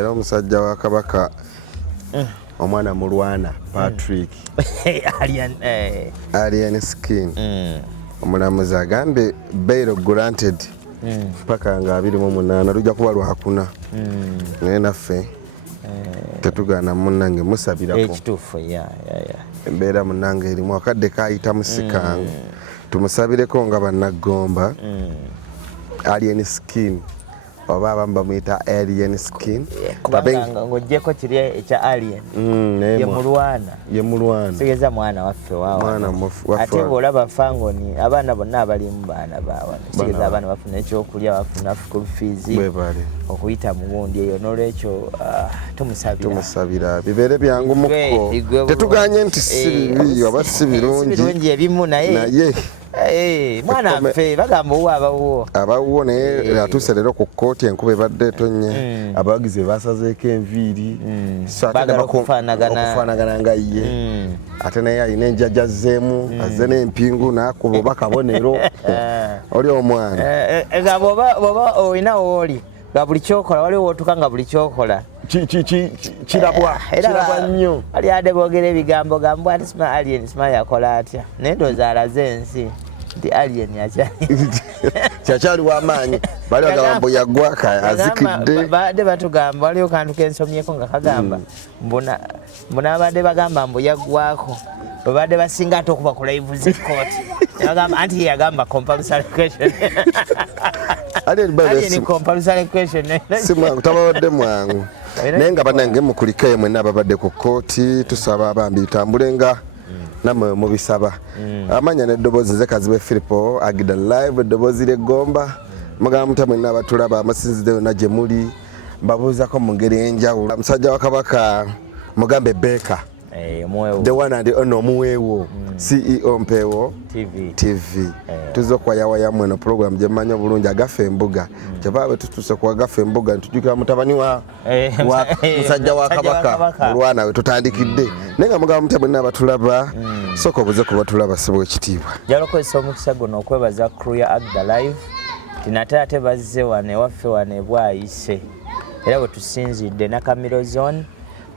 era omusajja wa Kabaka omwana mulwana Patrick Alien Skin omulamuzi agambye bail granted paka nga 28 lujja kuba lwakuna naye naffe tetugaana munnange musabirako ekituufu embeera munnange erimu akadde kayita musikangu tumusabireko nga bannagomba Alien Skin oba abamu bamuyita Alien Skin kubanga ng'oggyeko kiri ekya Alien ye mulwana sigeza mwana waffe ate bw'olaba Fangoni abaana bonna abalimu baana baawa sigeza abaana bafuna ekyokulya bafuna school fees okuyita mu gundi eyo n'olwekyo tumusabira bibeere byangu mukko tetuganye nti si bibi oba si birungi ebimu naye mwana affe bagamba abawuwo naye atuuse leero ku kkooti enkuba ebadde etonnya abawagizi basazeeko enviiri okufaanagana nga ye ate naye alina enjajja azzeemu azze n'empingu n'akuba oba kabonero oli omwana nga bw'oba olina wooli nga buli kyokola waliwo wootuka nga buli kyokola kirabwa nnyo ali ade boogera ebigambo gambwa ati sima Alien sima yakola atya naye ndowooza alaze ensi nti Alien kyakyali w'amaanyi bali bagamba mbu yaggwaka azikidde badde batugamba waliwo kantu kensomyeko nga kagamba mbona abadde bagamba mbu yaggwako bwe badde basinga ate okuba ku live z'ekkooti anti yagamba compulsory question Alien compulsory question si mwangu tabadde mwangu naye nga bannange mukulikayo mwenna ababadde ku kkooti tusaba abambi bitambule nga namwe mubisaba amanya n'eddoboozi nze Kazibe Filipo Agida live eddoboozi ly'eggomba mugamba muta mwenna abatulaba amasinzizo yonna gye muli mbabuuzako mu ngeri enjawulo musajja wa Kabaka mugambe Beka the one and only omuweewo CEO Mpeewo TV tuzze okwayawaya mweno program gye mmanyi obulungi Agafa Embuga kyeva bwe tutuuse ku Agafa Embuga ntujjukira mutabani wa musajja wa Kabaka mulwana we tutandikidde naye nga mugamba muta mwenna abatulaba sooka obuze ku batulaba sibwa ekitiibwa njala okozesa omukisa guno okwebaza crew ya Agda live tinate ate bazze wano ewaffe wano ebwayise era bwe tusinzidde Nakamiro zone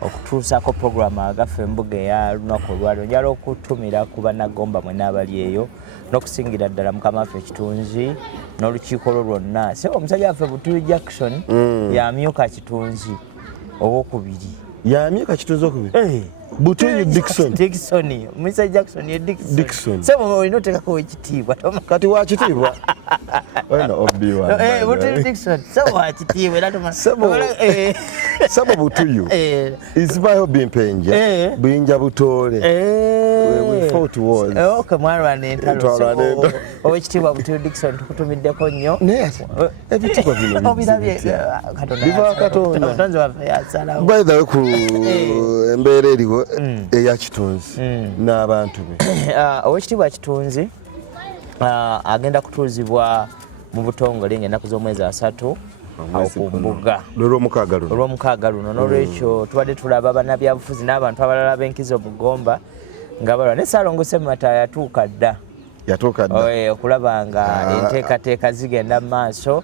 okutuusako programu Agafa Embuga eya lunaku olwaliro njala okutumira ku bannagomba mwenna abali eyo n'okusingira ddala mukama waffe Kitunzi n'olukiiko lwo lwonna se omusajja waffe Butuyu Jackson yamyuka Kitunzi owokubiri yamyuka Kitunzi okubiri Butuyu Dickson Mr. Jackson ye Dickson sebo olina oteekako ekitiibwa kati wa kitiibwa olina obiwa Butuyu Dickson sebo wa kitiibwa era tuma sebo Butuyu isibayo bimpenja buyinja butoole we fought wars okay mwarwana entalo owekitiibwa Butuyu Dickson tukutumiddeko nnyo ebitiibwa bino biva Katonda by the way ku embeera eriwo eya Kitunzi n'abantu be owekitiibwa Kitunzi agenda kutuuzibwa mu butongole ng'ennaku z'omwezi 3 ku mbuga olw'omukaaga luno n'olwekyo tubadde tulaba bannabyabufuzi n'abantu abalala b'enkizo mu Gomba nga balwa ne Ssaalongo Ssemata yatuuka dda okulaba nga enteekateeka zigenda mu maaso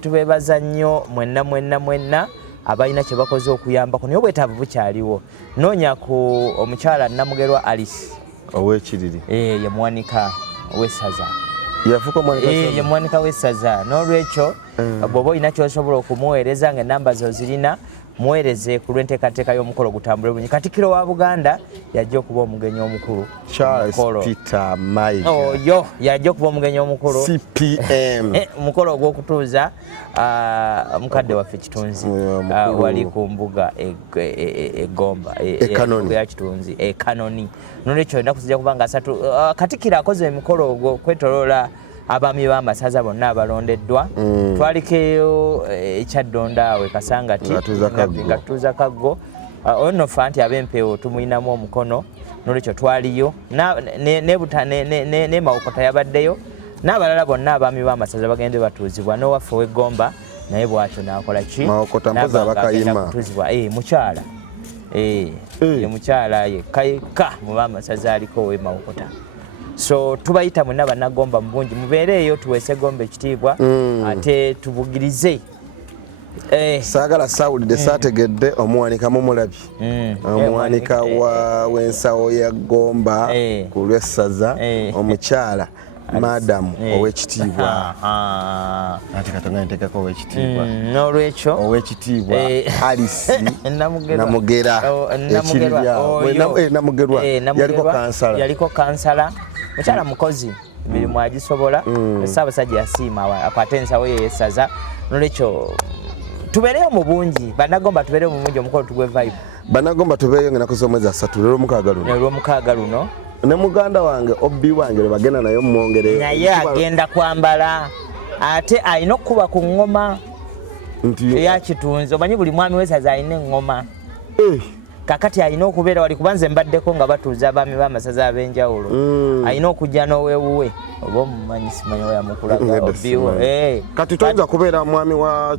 tubeebaza nnyo mwenna abalina kye bakoze okuyambako naye obwetaavu bukyaliwo noonya ku omukyala Namugerwa Alice ow'ekiriri ye muwanika w'essaza yafuuka ye muwanika w'essaza n'olwekyo bw'oba olina ky'osobola okumuweereza ng'ennamba zo zirina muweereze ku lw'enteekateeka y'omukolo gutambule bulungi Katikkiro wa Buganda yajja okuba omugenyi omukulu Charles Peter Mayiga oyo yajja okuba omugenyi omukulu CPM omukolo ogw'okutuuza mukadde waffe Kitunzi wali ku mbuga eGomba ya Kitunzi ekanoni n'olwekyo ennaku zijja kuba nga 3 Katikkiro akoze emikolo ogwo kwetoloola abaami b'amasaza bonna abalondeddwa twalikeyo ekyaddonda awe Kasangati nga tutuuza Kaggo ono ffe anti ab'Empeewo tumuyinamu omukono n'olwekyo twaliyo ne Mawokota yabaddeyo n'abalala bonna abaami b'amasaza bagende batuuzibwa n'owaffe w'eGomba naye bw'atyo n'akola ki Mawokota mpozi abakayima mukyala ye mukyala yekka mu b'amasaza aliko ow'e Mawokota so tubayita mwenna bannagomba mu bungi mubeere eyo tuweese Gomba ekitiibwa ate tubugirize saagala saawulidde saategedde omuwanika mumulabye omuwanika w'ensawo ya Gomba ku lw'essaza omukyala Madamu ow'ekitiibwa ate katonda nteekako ow'ekitiibwa n'olwekyo ow'ekitiibwa Alice Namugera Namugerwa yaliko kansala mukyala mukozi emirimu agisobola Ssaabasajja yasiima akwate ensawo ye y'essaza n'olwekyo tubeereyo mu bungi Bannagomba tubeereyo mu bungi omukolo tugwe vibe Bannagomba tubeereyo ng'ennaku z'omwezi asatu olw'omukaaga luno ne muganda wange Obbi wange lwe bagenda nayo mwongere naye agenda kwambala ate alina okukuba ku ngoma eyakitunzi omanyi buli mwami w'essaza alina eŋŋoma kakati alina okubeera wali kubanze mbaddeko nga batuuza abaami b'amasaza ab'enjawulo alina okujja n'oweewuwe oba omumanyi simanyi weyamukulaga Obbiwo kati toyinza kubeera mwami wa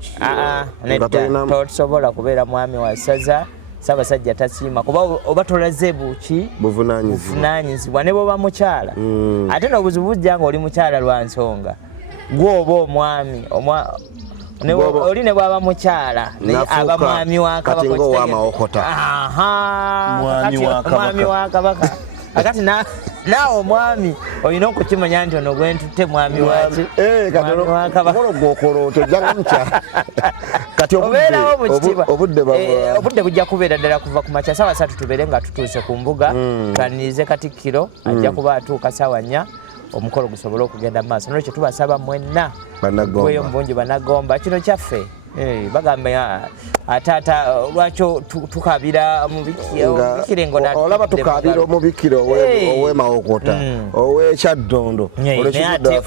tosobola kubeera mwami wa ssaza Ssaabasajja tasiima kuba oba tolaze buki buvunaanyizibwa ne bw'oba mukyala ate n'obuzibu bujja ng'oli mukyala lwa nsonga gw'oba omwami oli ne bw'aba mukyala aba mwami wa mwami wa kabaka akati naawe omwami olina okukimanya nti ono gwe ntutte mwami waki obeerawo mu kitiibwa obudde bujja kubeera ddala kuva ku makya ssaawa 3 tubeere nga tutuuse ku mbuga twanirize Katikkiro ajja kuba atuuka ssaawa 4 omukolo gusobole okugenda mu maaso nolwekyo tubasaba mwenna gweyo mu bungi Bannagomba kino kyaffe bagamba ataata lwakyo tukabira mubikire olaba tukabira omubikire ow'emawokota ow'ekyaddondo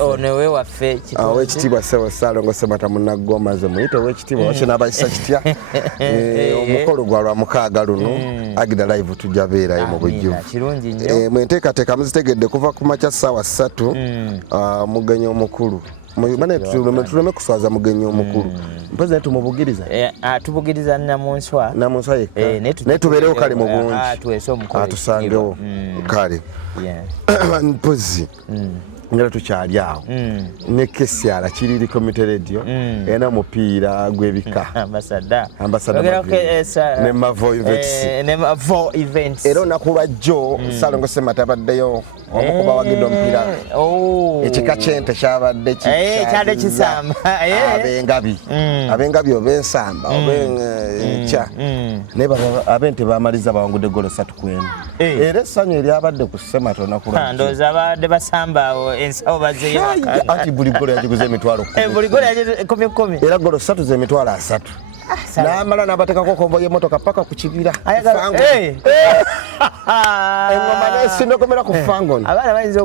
onewe waffe ow'ekitiibwa Ssebo Ssaalongo Ssemata Munnagomba nze muyite ow'ekitiibwa wakinabayisa kitya omukolo gwa lwa mukaaga luno Agida live tujja beerayo mu bujjuvu kirungi nnyo mwenteekateeka muzitegedde kuva ku makya ssaawa 3 mugenyi omukulu tuleme kuswaza mugenyi omukulu mpozina tumubugiriza tubugiriza namunswa yekka naye tubeerewo kale mu bungi atusangewo kale mpozi ngera tukyali awo ne Kesiala Kiriri Community Radio ena omupiira gw'ebika ambassador ne Mavo Events era olunaku lwajjo Ssaalongo Ssemata abaddeyo omukuba wagidde omupiira ekika ky'ente kyabadde kisamba ab'engabi oba ensamba oba enkya naye ab'ente bamaliza bawangudde golo 3-1 era essanyu eryabadde ku Ssemata olunaku lwajjo ndowooza abadde basamba awo ensawo bazeeyo anti buli golo yagiguza emitwalo 10 era golo 3 z'emitwalo 3 n'amala n'abateekako kombo y'emmotoka paka ku kibira engoma nesindokomera ku fangoni abaana bayinza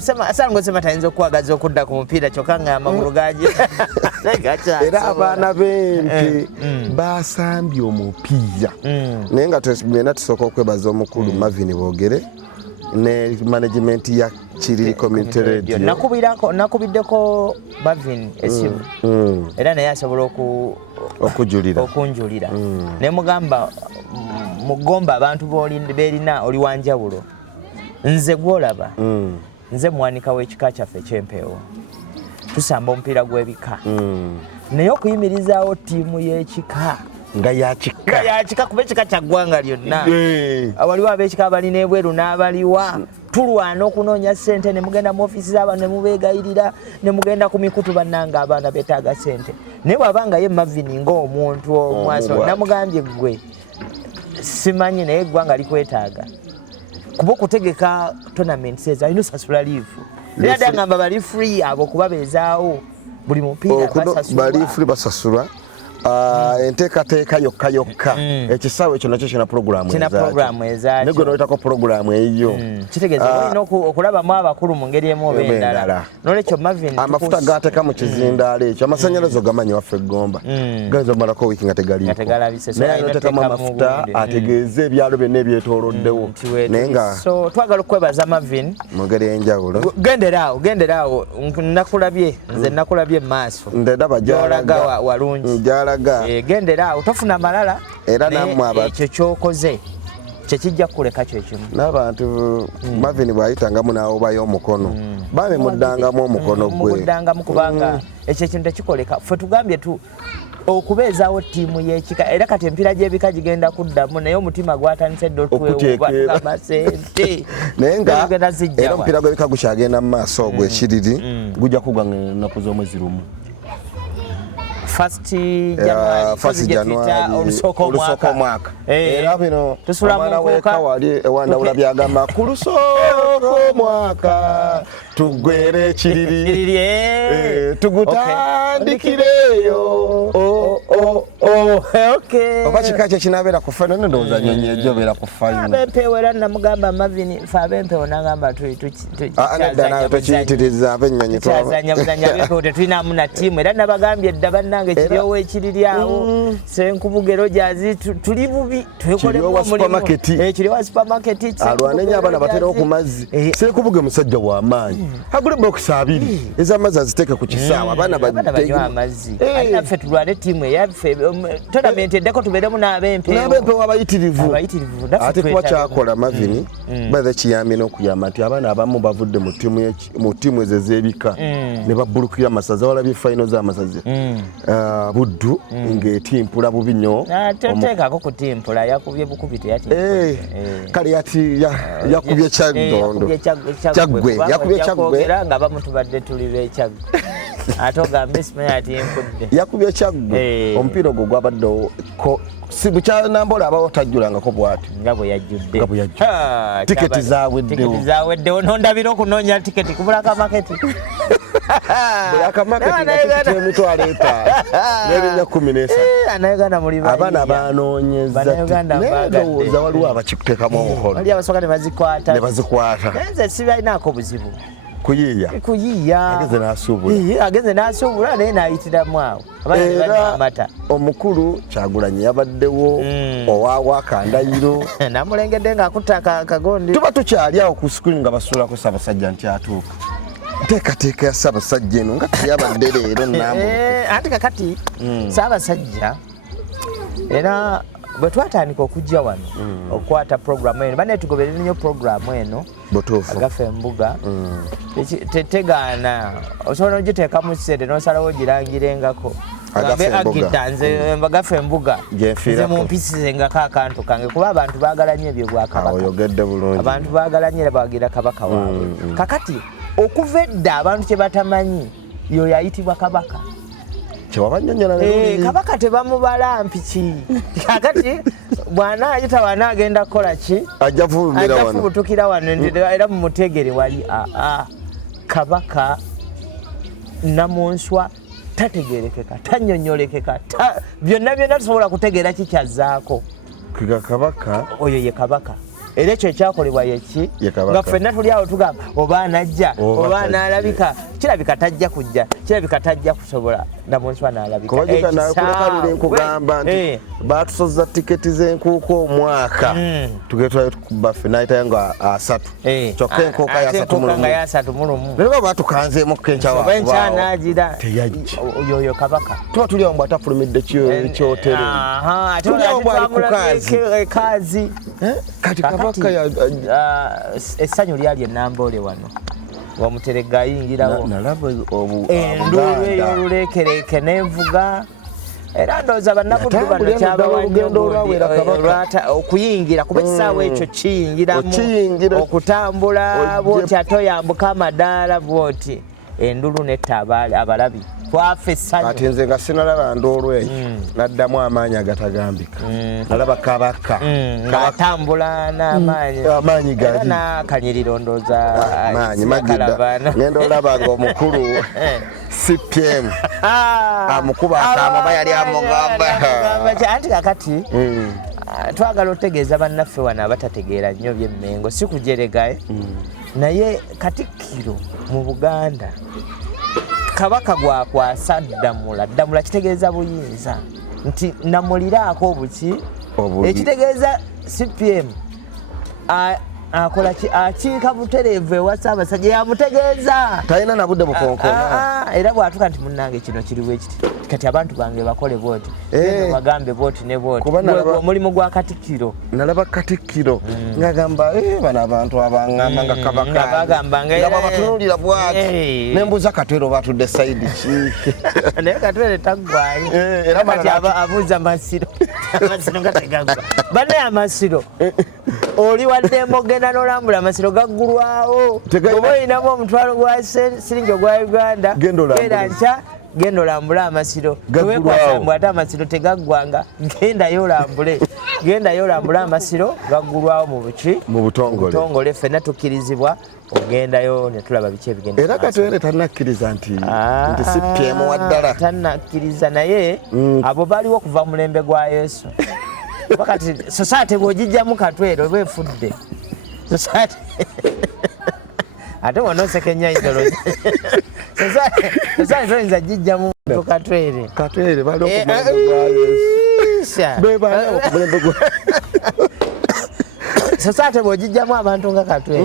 Ssaalongo Ssemata ayinza okukwagaza okudda ku mupiira kyokka nga amagulu gaje era abaana b'ente basambye omupiira naye nga twena tusooka okwebaza omukulu Marvin Boogere ne management ya Kiriri Community Radio nakubiddeko Marvin esimu era naye asobola okunjulira naye mugamba mugomba abantu beerina oli wanjawulo nze gwolaba nze muwanika w'ekika kyaffe eky'empeewo tusamba omupiira gw'ebika naye okuyimirizaawo ttiimu y'ekika nga yakika kuba ekika kya ggwanga lyonna waliwo ab'ekika abalina ebweru n'abaliwa tulwana okunoonya ssente ne mugenda mu ofiisi z'abantu ne mubeegayirira ne mugenda ku mikutu bannanga abaana beetaaga ssente naye bw'abanga ye Marvin ng'omuntu omwaso namugambye ggwe simanyi naye eggwanga likwetaaga kuba okutegeka tournaments ezo alina osasula liifu era ddala ngamba bali free abo kuba beezaawo buli mupiira bali free basasulwa enteekateeka yokka ekisaawe ekyo nakyo kina puroguramu ezaakyo negwe noyitako puroguramu eyo kitegeeza olina okulabamu abakulu mu ngeri emu oba endala nolwekyo Marvin amafuta gateeka mu kizindaalo ekyo amasanyalaze ogamanyi waffe Gomba gayinza omalako wiiki nga tegaliiko naye noteekamu amafuta ategeeza ebyalo byonna ebyetooloddewo naye nga twagala okwebaza Marvin mu ngeri ey'enjawulo genderaawo nakulabye nze nakulabye mu maaso ndaba gyolaga walungi gendera tofuna malala era namwe ekyo kyokoze kyekijja kuleka kyekimu n'abantu Marvin bwayitangamu n'awobayo omukono babe muddangamu omukono gwe muddangamu kubanga ekyo ekintu tekikoleka ffe tugambye okubeezaawo ttiimu y'ekika era kati empiira gy'ebika gigenda kuddamu naye omutima gwatandise dda otwewuba sente naye nga era omupiira gw'ebika gukyagenda mu maaso ogw'ekiriri gujja kugwa ennaku z'omwezi lumu 1 January olusooka omwaka era bino omwana w'eka wali ewandawula byagamba ku lusooka omwaka tugwere ekiriri tugutandikireeyo oba kika kye kinaabeera ku fayino ndowooza nyonyi ejo beera ku fayino ab'empeewo era namugamba Marvin fe ab'empeewo nagamba nedda nawe tokiyitiriza ab'ennyonyi tukyazanya buzanya ab'empeewo tetulinamu na ttiimu era nabagambye edda bannange kiryowo ekiriri awo senkubugero jazi tuli bubi twekolebwa supermarket kiryowa supermarket alwana ennyo abaana baterawo ku mazzi senkubuge musajja w'amaanyi agule bokisi 2 ez'amazzi aziteeke ku kisaawa abaana banywa amazzi naffe tulwane ttiimu eyaffe tournament eddeko tubeeremu n'ab'empeewo abayitirivu ate kuba kyakola Marvin baze kiyambye n'okuyamba nti abaana abamu bavudde mu ttiimu ezo ez'ebika ne babbulukira amasaza walabye fayino z'amasaza Buddu ng'etimpula bubi nnyo teekako kutimpula yakubye bukubi kale yakubye kyaddondo kyaggwe era nga bamu tubadde tuli b'ekyaggwe ate ogambe simanyi ati yenkudde yakubye kyaggwe omupiira ogwo gwabadde si bukyanambola abawo tajjulangako bw'ati nga bwe yajjudde tiketi zaaweddewo nondabira okunoonya tiketi kubula kamaketi buli akamaketi nga tiketi emitwalo 5 n'erinnya 13 abaana banoonyeza ndowooza waliwo abakikuteekamu omukono wali abasooka ne bazikwata nze sibalinaako buzibu kuyiiya ageze n'asuubula naye n'ayitiramu awo era omukulu Kyagulanyi yabaddewo owaawo akandayiro namulengedde ng'akutta kagondi tuba tukyali awo ku screen nga basuulako Ssaabasajja nti atuuka nteekateeka ya Ssaabasajja eno nga teyabadde leero anti kakati Ssaabasajja era bwe twatandika okujja wano okukwata programu eno banetugoberera nnyo programu eno Agafa Embuga tegaana osobola ogiteeka mu kisente n'osalawo ogirangirengako nze Agafa Embuga nze mumpisizengako akantu kange kuba abantu baagala nnyo ebyo Bwakabaka abantu baagala nnyo era bawagira Kabaka waabwe kakati okuva edda abantu kye batamanyi yoyo ayitibwa Kabaka Kabaka tebamubala mpiki kakati bw'anaayita wanaagenda kukola ki ajja fubutukira wano era mumutegere wali Kabaka namunswa tategerekeka tannyonnyolekeka byonna tusobola kutegeera kikyazzaako Kabaka oyo ye Kabaka era ekyo ekyakolebwa yeki nga ffenna tuli awo tugamba oba anajja oba anaalabika kirabika tajja kujja kirabika tajja kusobola namunswa n'alabika kubagikanakulekalulo nkugamba nti baatusoza tiketi z'enkuuka omwaka tugenda tukuba ffe nayitayo nga 3 kyokka enkuuka ya 3 naye baba batukanzeemu kenkyanagira oyo Kabaka tuba tuli awo mbw atafulumidde kyotere tuli awo mbw ali ku kaazi kati Kabaka essanyu lyali enamboole wano wamuterega ayingirawo enduulu ey'oluleekereke n'envuga era ndowooza bannabuddu bano kyabawadde okuyingira kuba ekisaawa ekyo kiyingiramu okutambula bwoti ate oyambuka amadaala bwoti endulu netta abalabi twafa essanyu ati nze nga sinalaba ndoolo eyo naddamu amaanyi agatagambika nalaba Kabaka ng'atambula n'amaanyi gagi n'akanyiriro ndowooza maanyi magidda ngenda olaba ng'omukulu CPM amukuba akaama yali amugamba anti kakati twagala otegeeza bannaffe wano abatategeera nnyo by'Emmengo si kujeregaye naye Katikkiro mu Buganda Kabaka gwakwasa Ddamula kitegeeza buyinza nti namuliraako obuki ekitegeeza CPM akola akiika butereevu ewa Ssaabasajja yamutegeeza talina na budde bukonkona era bw'atuuka nti munnange kino kiriwo ekiti kati abantu bange bakole bwoti bagambe bwoti ne bwoti omulimu gwa Katikkiro nalaba Katikkiro ngagamba bano abantu abangamba nga Kabaka nga babatunuulira bwati nembuuza Katwero batudde sayidi ki naye Katwero taggwayo era kati abuuza Masiro amasiro nga tegaggwa banne amasiro oli waddembo ogenda n'olambula amasiro gaggulwawo oba olinamu omutwalo gwa siringi ogwa Uganda era nkya genda olambule amasiro tewekwasambwe ate amasiro tegaggwanga gendayo olambule amasiro gaggulwawo mu buki mu butongole ffenna tukkirizibwa ogendayo ne tulaba biki ebigenda era Katwere tannakkiriza nti sippyemu waddala tannakkiriza naye abo baaliwo okuva mu mulembe gwa Yesu wakati society bw'ogijjamu Katwere oba efudde society ate wano osekenya idolo society oyinza gijjamu Katwere bali okumulembe gwa Yesu bebali okumulembe gwa society bw'ogijjamu abantu nga Katwere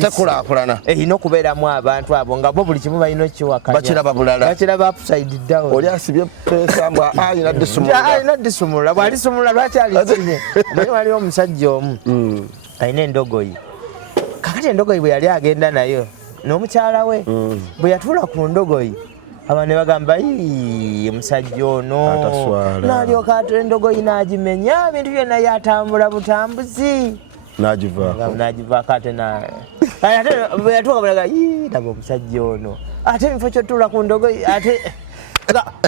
tekulaakulana erina okubeeramu abantu abo nga bo buli kimu balina okiwakanya bakiraba bulala bakiraba upside down oli asibye pesa mbwa alina disumulula bw'alisumulula lwaki alikinye omanyi waliwo omusajja omu alina endogoyi kakati endogoyi bwe yali agenda nayo n'omukyala we bwe yatuula ku ndogoyi abantu ne bagamba omusajja ono n'alyoka atula endogoyi n'agimenya ebintu byonna yatambula butambuzi n'agivaako ate bwe yatuuka bulaga naba omusajja ono ate ebifo ky'otuula ku ndogoyi ate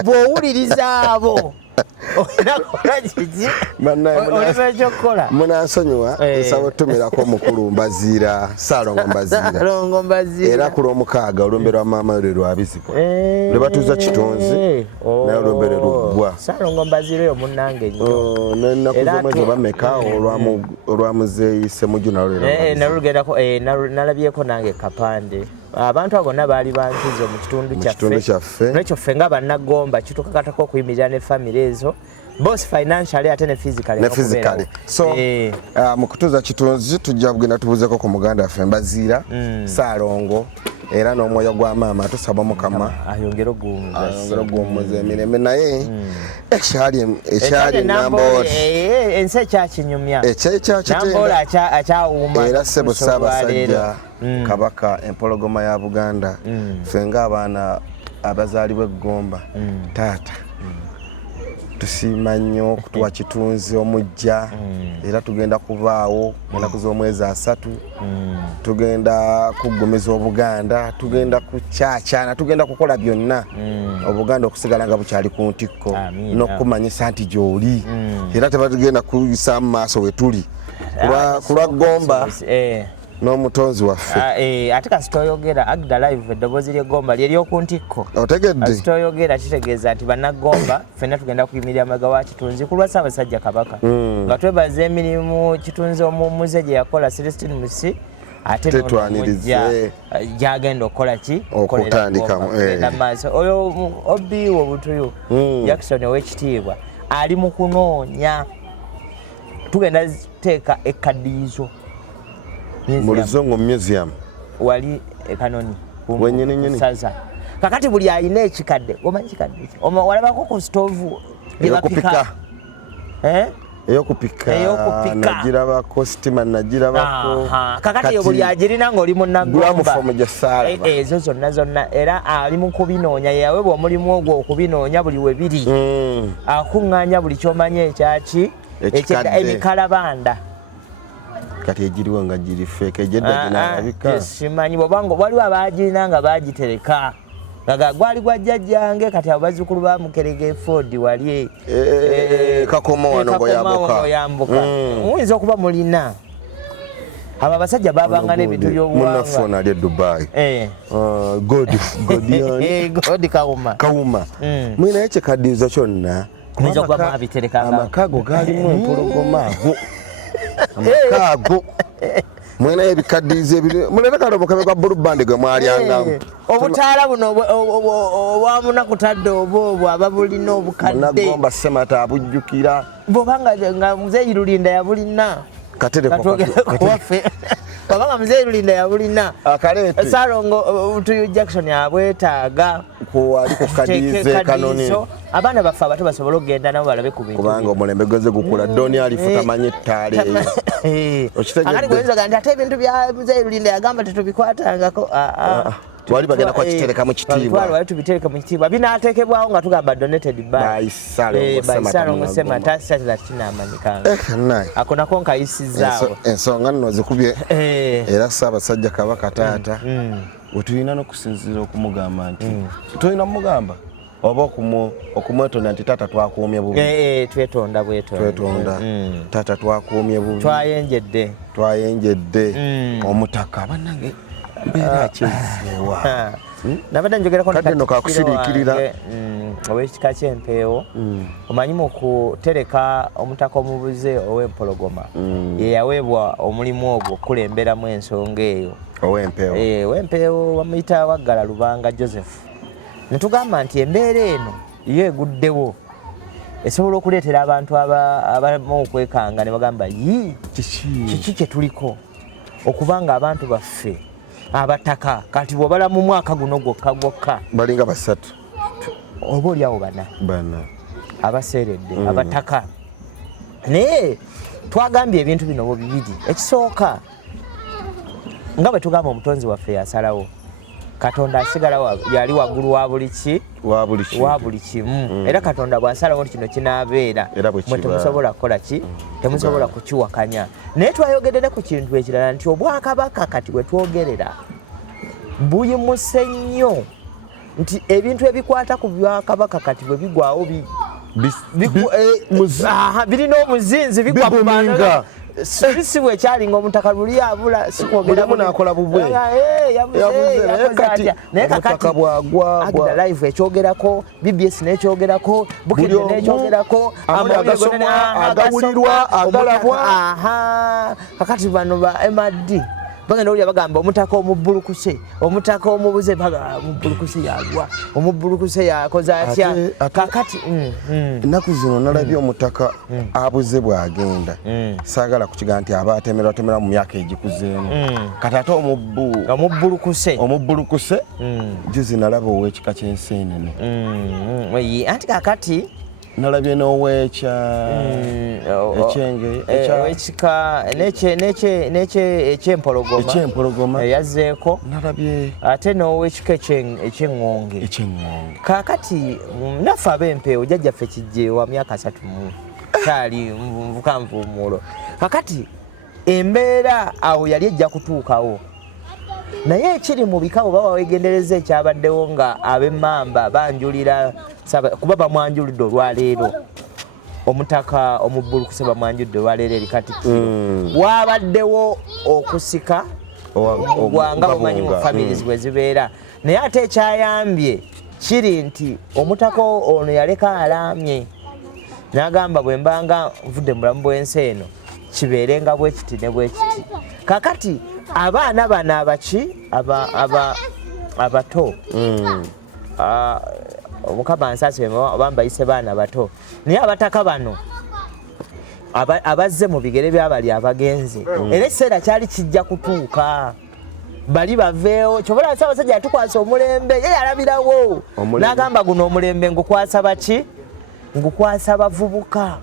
bw'owuliriza abo munansonyiwa nsaba otumirako omukulu Mbaziira Ssaalongo Mbaziira era ku Lwomukaaga olumbe lwa maama lwe lwabizibwa lwe batuuza Kitonzi naye olumbe lwe luggwa Ssaalongo Mbaziira oyo munnange nnyo n'ennaku z'omwezi oba mmeka olwamuzeeyi Ssemujju nalulugendako nalabyeko nange Kapande abantu abo bonna baali bankizo mu kitundu kyaffe n'ekyo ffe nga bannagomba kitukakatako okuyimirira ne famire ezo both financially ate ne physically so mu kutuuza Kitonzi tujja kugenda tubuuzeko ku muganda waffe Mbaziira Ssaalongo era n'omwoyo gwa maama tusaba Mukama ayongere oguwummuza emirembe naye ekyali Namboole ensi ekyakinyumya Namboole akyawuuma era ssebo Ssaabasajja Kabaka empologoma ya Buganda ffe ng'abaana abazaalibwa eggomba taata tusiima nnyo okutuwa Kitunzi omujja era tugenda kubaawo ennaku z'omwezi 3 tugenda kuggumiza Obuganda tugenda kukyaakyana tugenda kukola byonna Obuganda okusigala nga bukyali ku ntikko n'okumanyisa nti gy'oli era tebatugenda kuyisa mu maaso we tuli ku lwa Gomba n'omutonzi waffe ate kasitoyogera Agda Live eddoboozi ly'eggomba ly'eryoku ntikko otegedde kasitoyogera kitegeeza nti bannagomba ffenna tugenda kuyimirira amaga wa Kitunzi ku lwa Ssaabasajja Kabaka nga twebaza emirimu Kitunzi omuwummuze gye yakola Celestine Musi ate tetwanirize gyagenda okukola ki okutandikamu maaso oyo Obiwo Butuyu Jackson ow'ekitiibwa ali mu kunoonya tugenda teeka ekkaddiyizo mu Luzongo Museum wali Kanoni wennyini saza kakati buli alina ekikadde omanyi kikadde walabako ku stove eyokupika eyokupika nagirabako sitima nagirabako kakati yo buli agirina ng'oli munnagomba ezo zonna era ali mu kubinoonya yawebwa omulimu ogwo okubinoonya buli we biri akuŋŋaanya buli ky'omanya ekyaki emikalabanda kati egiriwo nga giri feke egyedda ginaalabika simanyi bwobanga waliwo abaagirina nga baagitereka nga gwali gwa jjajjange kati abo bazzukulu ba Mukerege Ford wali Kakoma wano bweyambuka muyinza okuba mulina abo abasajja babanga n'ebintu by'obuwangwa munnaffe ali e Dubai God Kawuma mulinayo ekikaddiyizo kyonna muyinza okuba mwabiterekanga amakago gaalimu empologoma ago amakago mwinayo ebikaddiyizo ebiri mulabekala obukabe bwa Blue Band gwe mwalyangamu obutaala buno obwamunakutadde obwo aba bulina obukadde Nagomba Ssemata abujjukira bwobanga nga Muzeeyi Lulinda yabulina katereko waffe kabanga Mzee Lulinda yabulina akalete Salongo Tuyu Jackson yabwetaaga ali ku kadize kanoni abaana baffe abato basobola okugenda nabo balabe ku bintu kubanga omulembe gweze gukula Doni alifuta manye ttaale akati kwenzaga nti ate ebintu bya Mzee Lulinda yagamba tetubikwatangako twali bagenda kwa kitereka mu kitiibwa twali tubitereka mu kitiibwa binaateekebwawo nga tugamba donated by Salongo Semata satira kinamanyikanga ako nako nkayisizaawo ensonga nno zikubye era Ssaabasajja Kabaka taata wetulina n'okusinziira okumugamba nti tulina mugamba oba okumwetonda nti taata twakuumye bubi twetonda taata twakuumye bubi twayenjedde omutaka bannange mbeera kyezeewa nabadde njogerako kadde kakusiriikirira ow'ekika ky'empeewo omanyi mu kutereka omutaka omubuze ow'empologoma ye yaweebwa omulimu ogwo okukulemberamu ensonga eyo ow'empeewo bamuyita Waggala Lubanga Joseph ne tugamba nti embeera eno yo eguddewo esobola okuleetera abantu abamu okwekanga ne bagamba kiki kye tuliko okubanga abantu baffe abataka kati bw'obala mu mwaka guno gwokka balinga basatu oba oliawo bana abaseeredde abataka naye twagambye ebintu bino bibiri ekisooka nga bwe tugamba omutonzi waffe yasalawo Katonda asigala yali waggulu wa buli kimu era Katonda bw'asalawo nti kino kinaabeera mwe temusobola kukola ki temusobola kukiwakanya naye twayogedere ku kintu ekirala nti Obwakabaka kati bwe twogerera buyimuse nnyo nti ebintu ebikwata ku Bwakabaka kati bwe bigwawo birina omuzinzi bigwa mu bantu si bwe kyalinga omutaka luli abula sikwogeramu nakola bubwe naye kakati Agida Live ekyogerako BBS n'ekyogerako Bukedde n'ekyogerako agawulirwa agalabwa kakati bano ba MRD bagenda olya bagamba omutaka omubbulukuse omutaka omubuze omubbulukuse yalwa omubbulukuse yakoze atya kakati ennaku zino nalabye omutaka abuze bw'agenda saagala kukiga nti aba atemerwa mu myaka egikuzeemu kati ate omubbulukuse juzi nalaba ow'ekika ky'enseenene anti kakati nalabye n'owekya ekika ekyempologoma yazzeeko nalabye ate n'owekika ekyeŋŋonge kaakati naffe ab'empeewo jjajjaffe kijje wa myaka 3 kyali nvukanvuumuulo kaakati embeera awo yali ejja kutuukawo naye ekiri mu bikawo baba wegendereza ekyabaddewo nga ab'emmamba banjulira kuba bamwanjulidde olwaleero omutaka omubbulukuse bamwanjulidde olwaleero eri Katikkiro wabaddewo okusika nga bumanyi mu families bwe zibeera naye ate ekyayambye kiri nti omutaka ono yaleka alaamye n'agamba bwe mbanga nvudde mulamu bw'ensi eno kibeerenga bwe kiti ne bwe kiti kakati abaana bano abato Omukama Nsaasi bambayise baana bato naye abataka bano abazze mu bigere by'abali abagenzi era ekiseera kyali kijja kutuuka bali baveewo kyobola Ssaabasajja yatukwasa omulembe ye yalabirawo n'agamba guno omulembe ngukwasa baki ngukwasa bavubuka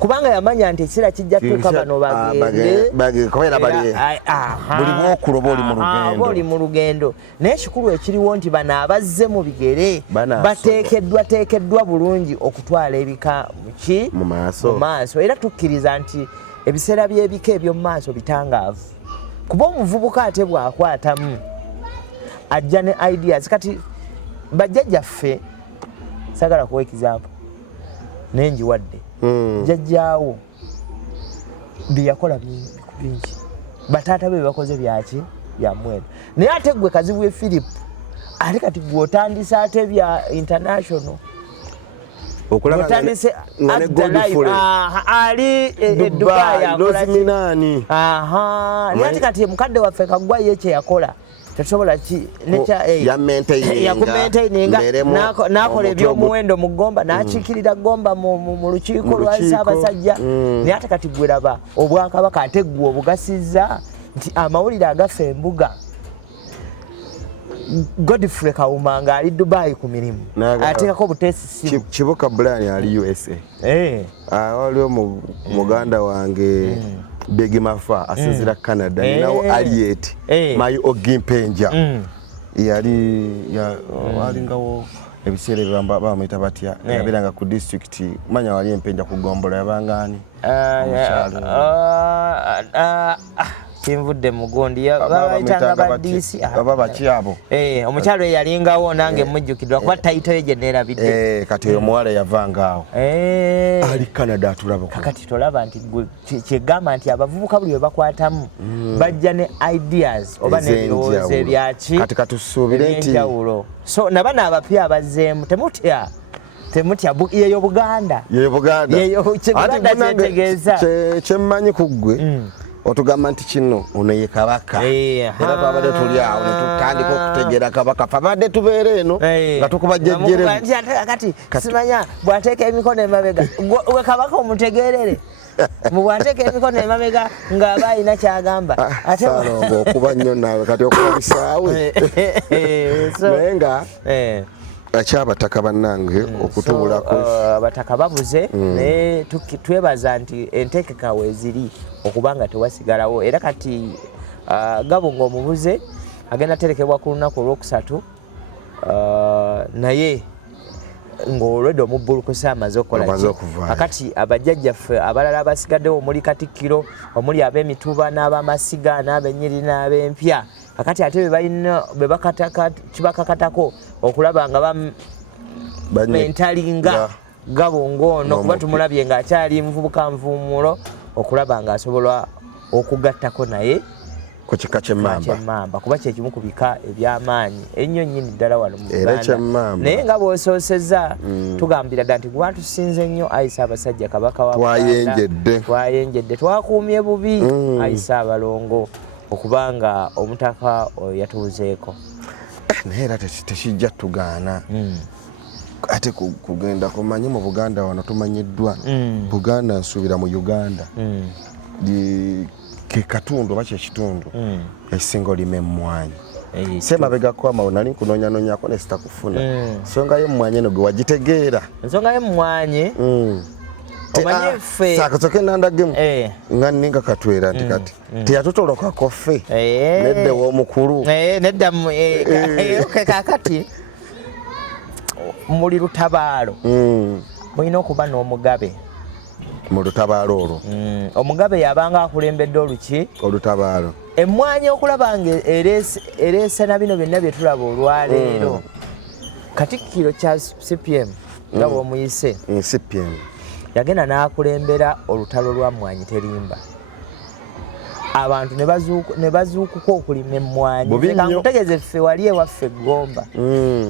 kubanga yamanya nti ekiseera kijja tuuka bano bagende buli bwokuloba oli mu lugendo naye ekikulu ekiriwo nti bano abazze mu bigere bateekeddwa bulungi okutwala ebika mu maaso era tukkiriza nti ebiseera by'ebika eby'omu maaso bitangaavu kuba omuvubuka ate bw'akwatamu ajja ne ideas kati bajjajjaffe sagala kuwa example naye njiwadde jjajjaawo byeyakola bingi bataata be bakoze byaki byamwera naye ate gwe Kazibwe Philip ate kati gw'otandise ate bya international otandise ali Dubai akola naye ate kati mukadde waffe Kaggwa ye kye yakola tetusobola nekya ya maintaininga nakola ebyomuwendo mu Gomba nakiikirira Gomba mu lukiiko lwa Ssaabasajja naye ate kati gwe raba Obwakabaka ate gwe obugasizza nti amawulire agafa embuga Godfrey Kawuma nga ali Dubai ku mirimu ateekako obuteesisimu Kibuka Brian ali USA waliwo muganda wange Big Mafa asinzira Canada ninawo Aliet Mayi Ogimpenja yali walingawo ebiseera bamuyita batya yabiranga ku district manya wali Empenja kugombola yabangani Kinvudde mugondi babayitanga ba DC baba kiabo omukyalo yalingawo nange mujjukidwa kuba tayito ye generabidde kati omuwala yavangaawo ali Canada atulaba kakati tolaba nti kyegamba nti abavubuka buli we bakwatamu bajja ne ideas oba n'ebirowoozo ebyaki kati katusuubire nti so nabana abapya abazzeemu temutya yeyo Buganda kyetegeeza kyemmanyi ku ggwe otugamba nti kino ono ye kabaka era twabadde tuli awo ne tutandika okutegeera kabaka fabadde tubeera eno nga tukuba jjejjeremu kati simanya bw'ateeka emikono emabega we kabaka omutegeerere bw'ateeka emikono emabega ng'aba alina kyagamba ate okuba nnyo naawe kati okuba bisaawe naye nga akyabataka bannange okutubulako abataka babuze naye twebaza nti enteekeka weeziri okubanga tewasigalawo era kati Gabo ng'omubuze agenda terekebwa ku lunaku olwokusatu naye ng'olwedde omubbulukusa amaze okukola kakati abajjajjaffe abalala abasigaddewo omuli Katikkiro omuli ab'Emituba n'ab'Amasiga n'ab'Ennyiri n'ab'Empya kakati ate kibakakatako okulaba nga bamentalinga Gabo ng'ono kuba tumulabye ng'akyali muvubuka nvuumulo okulaba ng'asobola okugattako naye ku kika ky'emmamba kuba kyekimu ku bika eby'amaanyi ennyo nnyini ddala wano mu Uganda naye nga bw'osoosezza tugambira dda nti gwe tusinze nnyo Ayi Ssaabasajja Kabaka wa twayenjedde twakuumye bubi Ayi Ssaabalongo okubanga omutaka yatuuzeeko naye era tekijja tugaana ate kugenda kumanyi mu Buganda wano tumanyiddwa Buganda nsuubira mu Uganda ke katundu oba kyekitundu ekisinga olima emmwanyi semabegako amawo nali nkunoonyanonyako ne sitakufuna ensonga y'emmwanyi eno gwe wagitegeera ensonga y'emmwanyi omanye ffe saakasoke nandagemu nga nninga katwera nti kati teyatutolokako ffe nedda w'omukulu nedda kakati muli lutabaalo mulina okuba n'omugabe mu lutabaalo olwo omugabe yabanga akulembedde olutabaalo emmwanyi okulaba nga ereese na bino byonna bye tulaba olwaleero Katikkiro kya CPM nga bw'omuyise CPM yagenda n'akulembera olutalo lwa Mmwanyi Terimba abantu ne bazuukuka okulima emmwanyi nga nkutegeeze ffe wali ewaffe Gomba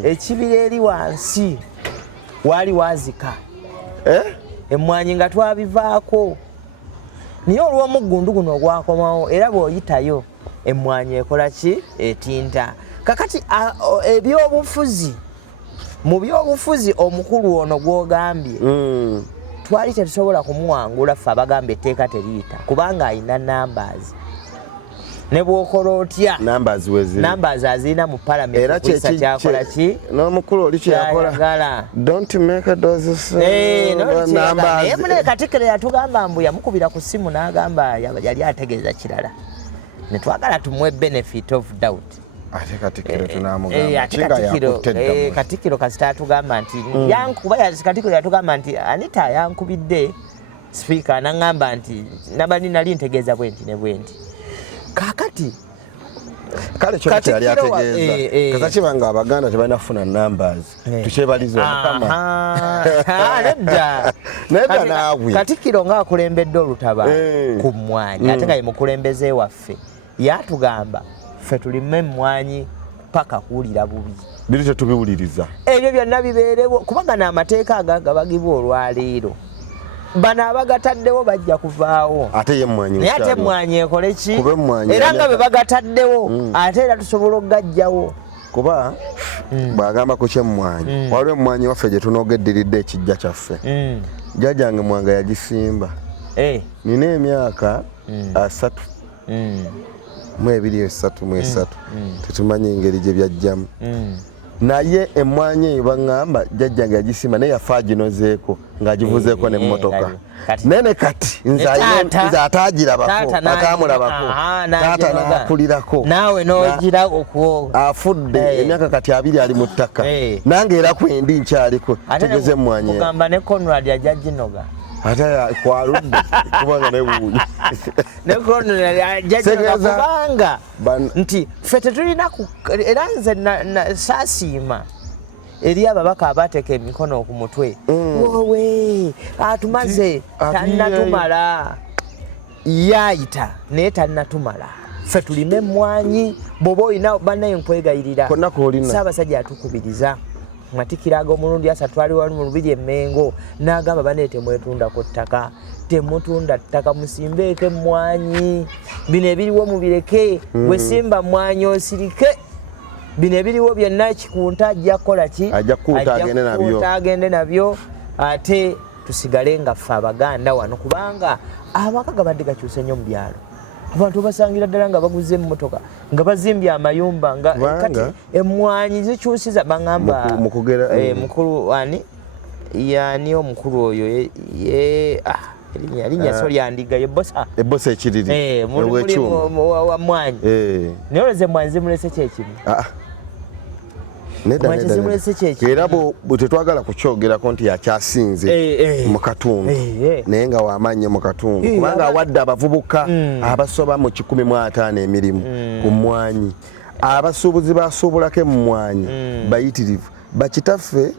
ekibira eri wansi waali waazika emmwanyi nga twabivaako naye olw'omuggundu guno ogwakomawo era bw'oyitayo emmwanyi ekola ki etinta kakati ebyobufuzi mu byobufuzi omukulu ono gw'ogambye twali tetusobola kumuwangula ffe abagamba etteeka teriyita kubanga alina numbers ne bw'okola otya numbers azirina mu palamenti kwisa kyakola ki n'omukulu oli kyeyakola don't make those numbers naye mune Katikkiro yatugamba mbu yamukubira ku ssimu n'agamba yali ategeeza kirala ne twagala tumuwe benefit of doubt ate Katikkiro tunamugamba kinga yakutte Katikkiro kasita atugamba nti yankuba Katikkiro yatugamba nti Anita yankubidde speaker n'angamba nti nabani nali ntegeeza bwenti ne bwenti kakati kale kyo kyali ategeeza kasa kibanga Abaganda tebalina kufuna numbers tukyebaliza Mukama nedda naawe Katikkiro ng'akulembedde olutaba ku mmwanyi ate nga ye mukulembeze waffe yatugamba ffe tulime emmwanyi paka kuwulira bubi biri tetubiwuliriza ebyo byonna bibeerewo kubanga n'amateeka agagabagibwa olwaleero bano abagataddewo bajja kuvaawo ate ye mmwanyi naye ate mmwanyi ekole ki era nga bwe bagataddewo ate era tusobola okugajjawo kuba bw'agamba ku kyemmwanyi waliwo emmwanyi waffe gye tunoogeddiridde ekijja kyaffe jjajjange Mwanga yagisimba nina emyaka 3 mu 23 tetumanyi engeri gye byajjamu naye emmwanyi eyo baŋŋamba jjajjange yagisimba naye yafa aginozeeko ng'agivuzeeko n'emmotoka nene kati nze ataagirabako ataamulabako taata n'akulirako naawe n'ogira okwo afudde emyaka kati 2 ali mu ttaka nange era kwendi nkyaliko tegeze emmwanyi kugamba ne Conrad ajja ginoga ate kwaludde kubanga nebuuyi kubanga nti ffe tetulina era nze saasiima eri ababaka abateeka emikono ku mutwe wowe atumaze tannatumala yaayita naye tannatumala ffe tulime emmwanyi bw'oba olina bannaye nkwegayirira Ssaabasajja atukubiriza Matikkira ag'omulundi 3 twali wali mu Lubiri e Mengo n'agamba banne temwetunda ku ttaka temutunda ttaka musimbeeko emmwanyi bino ebiriwo mubireke bwe simba mmwanyi osirike bino ebiriwo byonna Kikunta ajja kukola ki ajja kukuuta agende nabyo ate tusigale nga ffe Abaganda wano kubanga amaka gabadde gakyuse nnyo mu byalo abantu basangira ddala nga baguze emmotoka nga bazimbye amayumba nga kati emmwanyi zikyusiza baŋŋamba mukulu ani yani omukulu oyo erinnya so lyandiga ebbosa ekiriri wa mmwanyi naye olweza emmwanyi zimulese kyekimu era bwe tetwagala kukyogerako nti yakyasinze mu katundu naye nga wamaanyi mu katundu kubanga awadde abavubuka abasoba mu 150 emirimu ku mmwanyi abasuubuzi basuubulako emmwanyi bayitirivu bakitaffe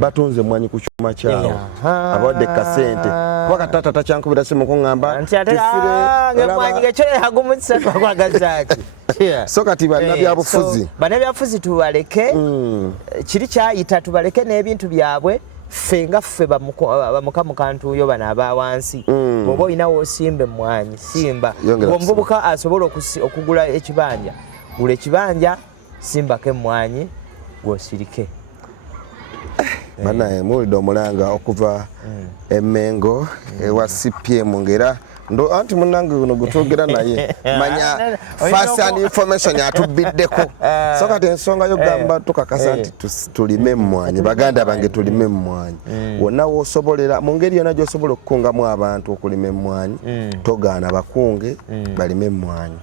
batunze emmwanyi ku kyuma kyawo abawadde kasente kuba kataata takyankubira simu kuŋŋamba so kati bannabyabufuzi tubaleke kiri kyayita tubaleke n'ebintu byabwe ffe nga ffe bamuka mu kantuuyo bano abawansi bw'oba olina woosimba emmwanyi simba omuvubuka asobola okugula ekibanja gula ekibanja simbako emmwanyi gwosirike banaye muwulidde omulanga okuva e Mengo ewa CPM ngera ndo anti munange uno gutogera naye manya first hand information atubiddeko so kati ensonga yo gamba tukakasa nti tulime emmwanyi baganda bange tulime emmwanyi wonna wosobolera mu ngeri yonna gy'osobola okukungamu abantu okulima emmwanyi togaana bakunge balime emmwanyi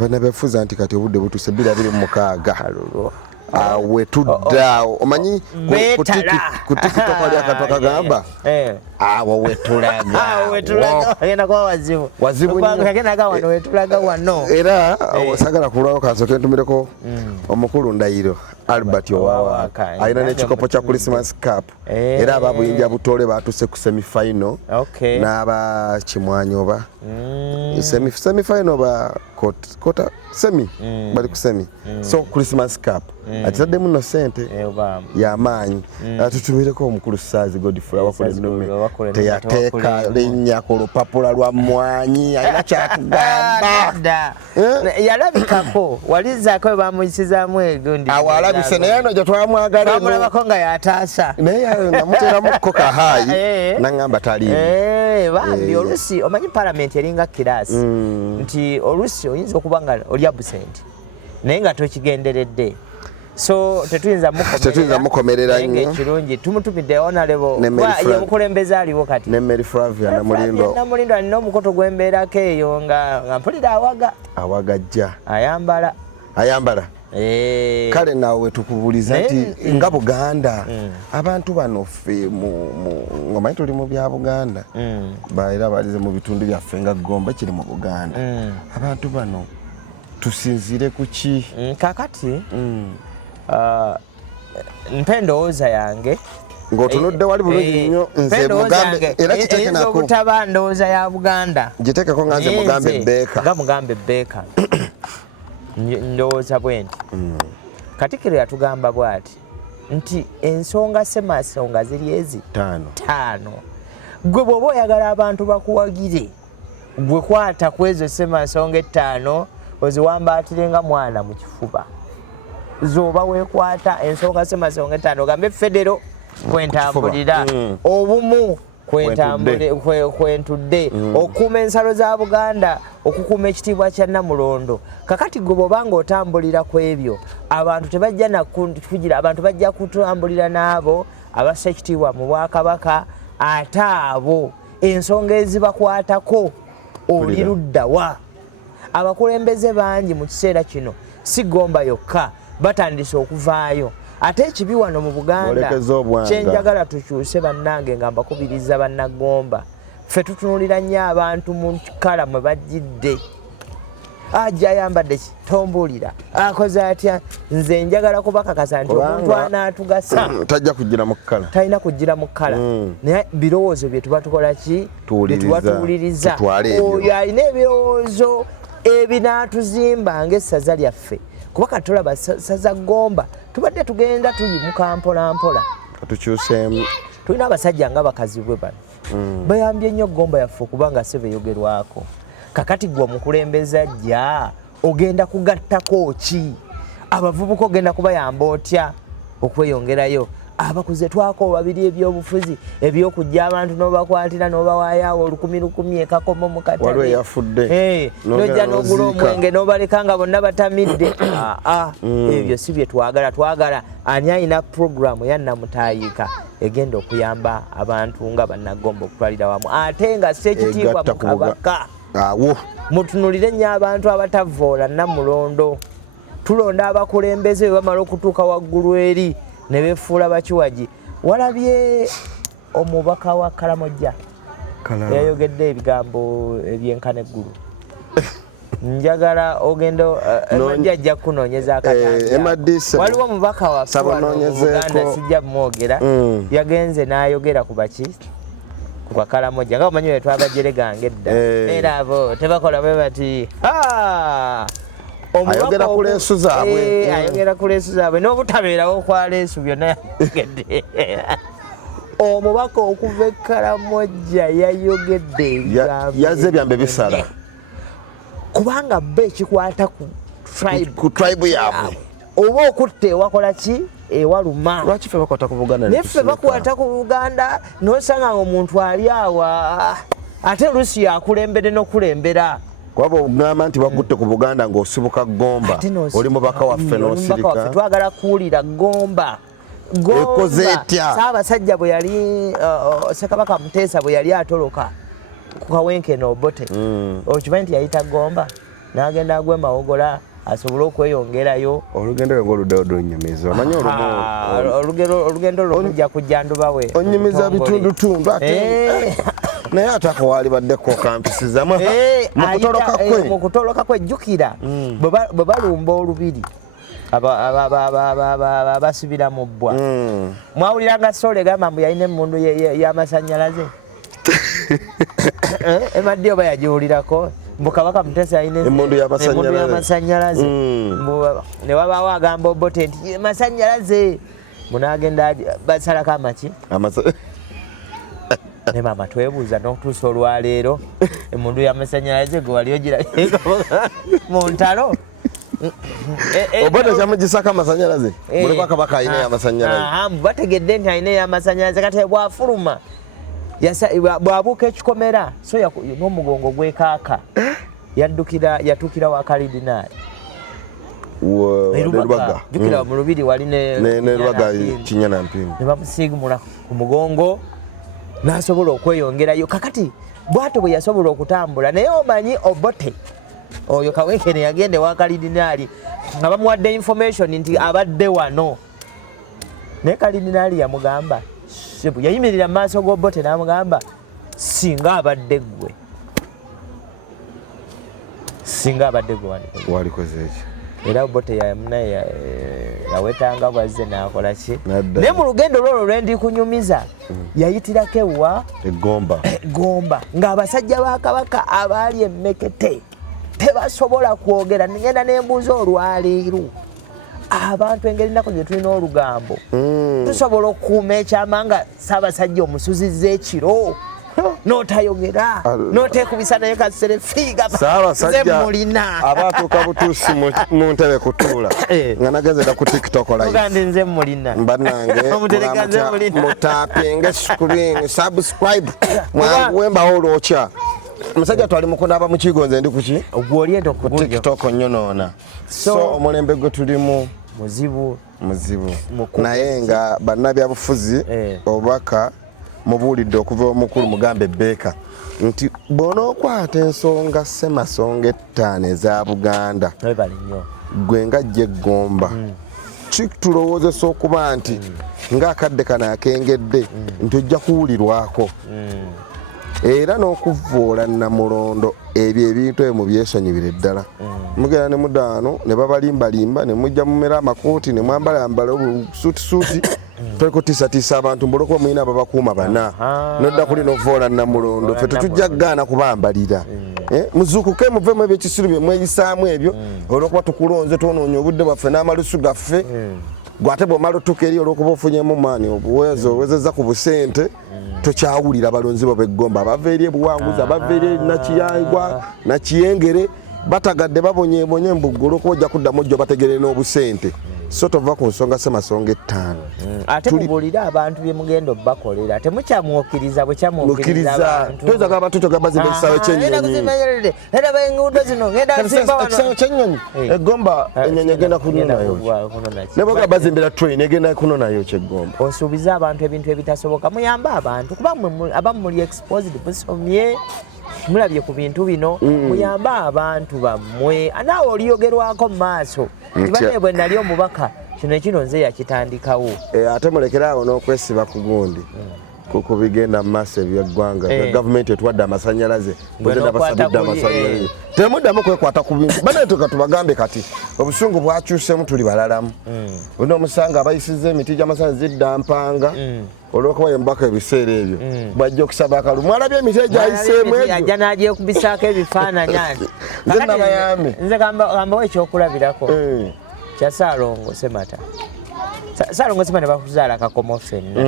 bannabyafuzi nti kati obudde butuse 226 awe tuddaawo omanyi ku TikTok ali akato kagamba awo wetulaga agenda kuba wazibu wetulaga wano era osagala kulwawo kansooke ntumireko omukulu Ndahiro Albert Owawa alina n'ekikopo kya Christmas Cup era ababuyinja Butole batuse ku semi-final n'aba Kimwanyi oba semi-final ba kota semi bali ku semi so Christmas Cup atitaddemu no sente y'amaanyi tutumireko omukulu Saazi Godfrey Wakule Nnume teyateeka linnya ku lupapula lwa mmwanyi alina kyatugamba yalabikako walizaako bamuyisizaamu egundi awalabise naye ano gye twamwagala bamulabako nga yataasa naye nga muteeramukko kahaayi naŋŋamba taliimu bambi oluusi omanyi palamenti eringa kiraasi nti oluusi oyinza okuba nga oli absent naye nga tokigenderedde so tetuyinza mukomerera nnyo ekirungi tumutumidde honorable ye mukulembeze aliwo kati ne Mary Flavia Namulindo alina omukoto gw'embeerako eyo nga mpulira awagajja ayambala kale naawe wetukubuliza nti nga Buganda abantu bano ffe ngomanyi tuli mu bya Buganda era balize mu bitundu byaffe nga Gomba kiri mu Buganda abantu bano tusinzire ku ki kakati mpa endowooza yange ng'otunudde wali bulungi nnyo nze mugambe era kiteeke nako okutaba ndowooza ya Buganda giteekeko nga nze mugambe Bbeeka ndowooza bwe nti Katikkiro yatugamba bw'ati nti ensonga ssemasonga ziri ezi 5 gwe bw'oba oyagala abantu bakuwagire gwe kwata kwezo Ssemasonga 5 oziwambaatire nga mwana mu kifuba zoba weekwata ensonga Ssemasonga 5 ogambe federo kwentambulira obumu kwentudde okuuma ensalo za Buganda okukuuma ekitiibwa kya Namulondo kakati gwe bw'obanga otambulira ku ebyo abantu tebajja nakugira abantu bajja kutambulira n'abo abassa ekitiibwa mu Bwakabaka ate abo ensonga ezibakwatako oli luddawa abakulembeze bangi mu kiseera kino si Gomba yokka batandise okuvaayo ate ekibi wano mu Buganda kyenjagala tukyuse bannange nga mbakubiriza bannagomba ffe tutunulira nnyo abantu mu kala mwe bajjidde ajja ayambadde kitombuulira akoze atya nze njagala kubakakasa nti omuntu anaatugasa tajja kugira mu kkala talina kugira mu kkala naye birowoozo bye tuba tukola ki byetuwatuwuliriza oyo alina ebirowoozo ebinaatuzimba ng'essaza lyaffe kuba katulaba saza Gomba tubadde tugenda tuyimuka mpola mpola tukyuseemu tulina abasajja nga bakazi bwe bano bayambye nnyo Gomba yaffe okubanga se beeyogerwako kakati gwe omukulembeze ajja ogenda kugattako ki abavubuka ogenda kubayamba otya okweyongerayo abakuze twako babiri ebyobufuzi ebyokujja abantu n'obakwatira n'obawaayawo 10,000 ekakomo mu katale waliwo eyafudde nojja n'ogula omwenge n'obaleka nga bonna batamidde ebyo si bye twagala ani alina puroguramu ya Namutayiika egenda okuyamba abantu nga bannagomba okutwalira wamu ate nga Ssekitiibwa mu Kabaka mutunulire nnyo abantu abatavoola Namulondo tulonda abakulembeze bwe bamala okutuuka waggulu eri ne beefuula bakiwagi walabye omubaka wa Kalamojja yayogedde ebigambo ebyenkana eggulu njagala ogenda Emadi ajja kunoonyeza akatanja waliwo omubaka waffe wano mu Buganda sijja mwogera yagenze n'ayogera ku baki ku Bakalamojja nga omanyi we twabajereganga edda era abo tebakola bwe bati ayogera ku leesu zaabwe ayogera ku leesu zaabwe n'obutabeerawo kwa leesu byonna yayogedde omubaka okuva e Kalamojja yayogedde ebigambo yazze ebyambe bisala kubanga bo ekikwata ku tribe yaabwe oba okutta ewakola ki ewaluma lwaki ffe bakwata ku Buganda neffe bakwata ku Buganda n'osanga omuntu ali awa ate oluusi yakulembere n'okulembera kwaba ogamba nti wakutte ku Buganda ng'osibuka Gomba oli mubaka waffe n'osirika twagala kuwulira Gomba ekoze etya Ssaabasajja bwe yali Ssekabaka Muteesa bwe yali atoloka ku Kawenkene Obote okimanyi nti yayita Gomba n'agenda agwe Mawogola asobole okweyongerayo olugendo lwe ng'oluddayo olunyumiza omanyi olugendo lwo lujja kujja ndubawe onyumiza bitundutundu ate naye atako walibaddeko kampisiza mu kutoloka kwe jjukira bwe balumba olubiri abasibira mu bbwa mwawuliranga Sole gamba mbu yalina emmundu y'amasannyalaze Emadi oba yagiwulirako mbu Kabaka Muteesa yalina emmundu y'amasannyalaze ne wabaawo agamba Obote nti masannyalaze munagenda basalako amaki ne maama twebuuza n'okutuusa olwaleero emmundu y'amasannyalaze gwe wali ogirabye mu ntalo Obote kyamugisako amasannyalaze mulekwa Kabaka alina y'amasannyalaze bategedde nti alina y'amasannyalaze kati bw'afuluma bw'abuuka ekikomera so n'omugongo gwekaaka yatuukira wa Kalidinaali jjukira mu lubiri wali ne Lubaga Kinyanampini ne bamusiigumula ku mugongo n'asobola okweyongerayo kakati bw'atyo bwe yasobola okutambula naye omanyi Obote oyo Kawenkene yagende wa Kalidinaali nga bamuwadde information nti abadde wano naye Kalidinaali yamugamba yayimirira mu maaso g'Obote n'amugamba singa abadde ggwe walikoze eki era Obote yawetanga bwazze n'akola ki naye mu lugendo lwolwo lwendi kunyumiza yayitirako ewa Gomba ng'abasajja ba Kabaka abaali emmekete tebasobola kwogera ngenda n'embuuza olwaleero abantu engeri nako gye tulina olugambo tusobola okukuuma ekyama nga Ssaabasajja omusuzizza ekiro n'otayogera n'oteekubisa naye kaserefiiga nze mulina abatuuka butuusi mu ntebe kutuula nga nagenze ku TikTok live nze mulina bannange mutapinge screen subscribe mwanguwembawo olwokya omusajja twali mukunaaba mu kigonze ndi kuki ku TikTok nyonoona so omulembe gwe tulimu muzibu naye nga bannabyabufuzi obubaka mubuulidde okuva omukulu mugambe Beeka nti bw'onookwata ensonga ssemasonga ettaano eza Buganda gwe nga jje Gomba kitulowoozesa okuba nti ng'akadde kano akengedde nti ojja kuwulirwako era n'okuvvoola Namulondo ebyo ebintu ebyo mubyesonyiwire ddala mugenda ne mudaano ne babalimbalimba ne mujja mumera amakooti ne mwambalambala obusuutisuuti tolikutiisatiisa abantu mbuloko muyina babakuuma bana nodda kuli novvoola Namulondo ffe tetujja kugaana kubambalira muzuukuke muvemu ebyo ekisiru bye mweyisaamu ebyo olwokuba tukulonze twonoonya obudde bwaffe n'amalusu gaffe gwate bw'omala otuuka eri olwokuba ofunyemu maani obuwezo owezezza ku busente tokyawulira abalonzi bo b'eggomba abava eri ebuwanguzi abava eri nakiyangwa nakiyengere batagadde babonyeebonye embuggu olwokuba ojja kuddamu ojja bategerere n'obusente so tova ku nsonga ssemasonga ettaano ate mubuulire abantu bye mugenda obbakolera temukyamwokiriza bwe kyamwokiriza abantu twezagala abantu kyogabazimba ekisaawe ky'ennyonyi ekisaawe ky'ennyonyi eggomba ennyonyi egenda kunonayo ne bwoga bazimbira train egenda kunonayo kyeggomba osuubiza abantu ebintu ebitasoboka muyambe abantu kuba abamu muli exposed musomye mulabye ku bintu bino muyambe abantu bammwe naawe oliyogerwako mu maaso tibane bwe nali omubaka kino ekino nze yakitandikawo ate mulekeraawo n'okwesiba ku gundi ku bigenda mu maaso ebyeggwanga gavumenti etuwadde amasanyalaze mugenda basabidde amasanyalaze temuddamu kwekwata ku bintu banetuka tubagambe kati obusungu bwakyusemu tuli balalamu olina omusanga abayisizza emiti gy'amasanyalaze ziddampanga olwokuba yembaka ebiseera ebyo bwajja okusaba akalu mwalabye emiti egyayiseemu egyo ajja n'agyekubisaako ebifaananyi nze nabayambe nze gambawo ekyokulabirako kya Ssaalongo Ssemata Ssaalongo Ssemata bakuzaala akakomo ffenna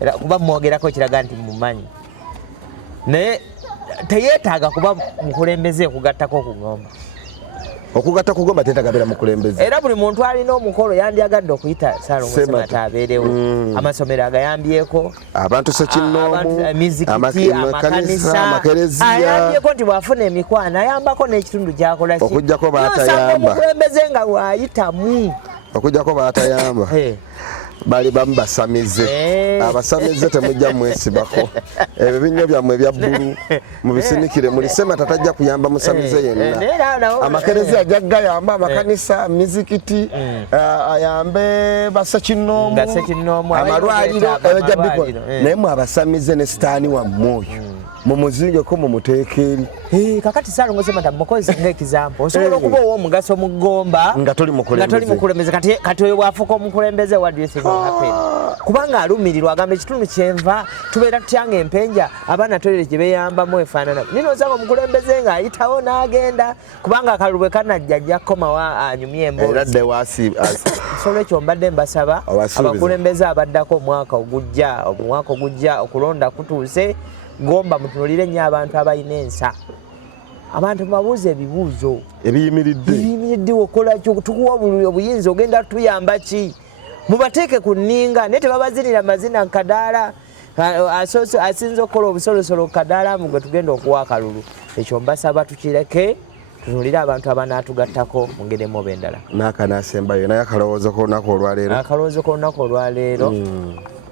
era kuba mwogerako kiraga nti mumanyi naye teyeetaaga kuba mukulembeze okugattako okugomba okugatta kugomba tetagabira mukulembeze era buli muntu alina omukolo yandyagadde okuyita Ssaalongo Ssemata abeerewo amasomero agayambyeko abantu Ssekinnoomu emizikiti amakanisa ayambyeko nti bw'afuna emikwano ayambako n'ekitundu kyakola okujjako baatayamba omukulembeze nga bw'ayitamu okujjako baatayamba bali bamu basamize abasamize temujja mwesibako ebyo binnyo byammwe ebya bbulu mubisinikire muli Ssemata tajja kuyamba musamize yenna amakerezi ajja gayamba amakanisa mizikiti ayambe Bassekinnoomu amalwaliro ebajja biko naye mwe abasamize ne sitaani wammwe oyo mumuzingeko mumuteeka eri kakati Ssaalongo Ssemata mukozesa ng'ekizampo osobola okuba ow'omugaso mu ggomba nga toli mukulembeze kati oyo bwafuuka omukulembeze what do you think will happen kubanga alumirirwa agamba ekitundu kyenva tubeera tutyanga empenja abaana toyire gye beeyambamu efaanana nino osanga omukulembeze ng'ayitawo n'agenda kubanga akalulu bwe kanajja ajja kukomawa anyumye emboozi nsolo ekyo mbadde mbasaba abakulembeze abaddako omwaka ogujja okulonda kutuuse Gomba mutunulire nnyo abantu abalina ensa abantu babuuza ebibuuzo ebiyimiridde okola kyo tukuwa obuyinza ogenda tuyamba ki mubateeke ku nninga naye tebabazinira mazina Kadaala asinza okukola obusolosolo Kadaala mugwe tugenda okuwa akalulu ekyo mbasaba tukireke tunulire abantu abanaatugattako mungeremu oba endala n'akanaasembayo naye akalowoozo k'olunaku olwaleero